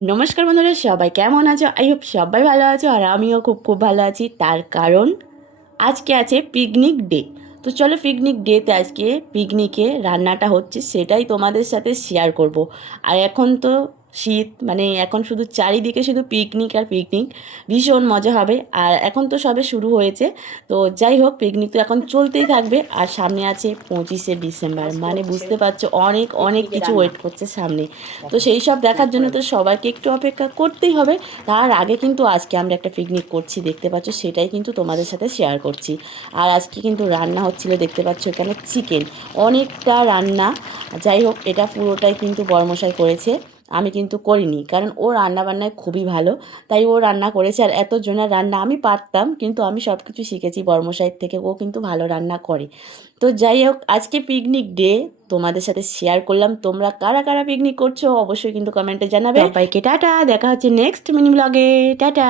নমস্কার বন্ধুরা, সবাই কেমন আছো? আই হোপ সবাই ভালো আছো, আর আমিও খুব খুব ভালো আছি। তার কারণ আজকে আছে পিকনিক ডে। তো চলো পিকনিক ডেতে আজকে পিকনিকে রান্নাটা হচ্ছে সেটাই তোমাদের সাথে শেয়ার করব। আর এখন তো শীত, মানে এখন শুধু চারিদিকে শুধু পিকনিক আর পিকনিক, ভীষণ মজা হবে। আর এখন তো সবে শুরু হয়েছে, তো যাই হোক পিকনিক তো এখন চলতেই থাকবে। আর সামনে আছে 25শে ডিসেম্বর, মানে বুঝতে পারছো অনেক অনেক কিছু ওয়েট করছে সামনে। তো সেই সব দেখার জন্য তো সবাইকে একটু অপেক্ষা করতেই হবে। তার আগে কিন্তু আজকে আমরা একটা পিকনিক করছি, দেখতে পাচ্ছ, সেটাই কিন্তু তোমাদের সাথে শেয়ার করছি। আর আজকে কিন্তু রান্না হচ্ছিল, দেখতে পাচ্ছ এখানে চিকেন, অনেকটা রান্না। যাই হোক এটা পুরোটাই কিন্তু বরমশাই করেছে, আমি কিন্তু করিনি, কারণ ও রান্না বান্নায় খুবই ভালো, তাই ও রান্না করেছে। আর এত জনের রান্না আমি পারতাম, কিন্তু আমি সব কিছু শিখেছি বরমশাইয়ের থেকে, ও কিন্তু ভালো রান্না করে। তো যাই হোক আজকে পিকনিক ডে তোমাদের সাথে শেয়ার করলাম। তোমরা কারা কারা পিকনিক করছো অবশ্যই কিন্তু কমেন্টে জানাবে। সবাইকে টাটা, দেখা হচ্ছে নেক্সট মিনি ব্লগে। টাটা।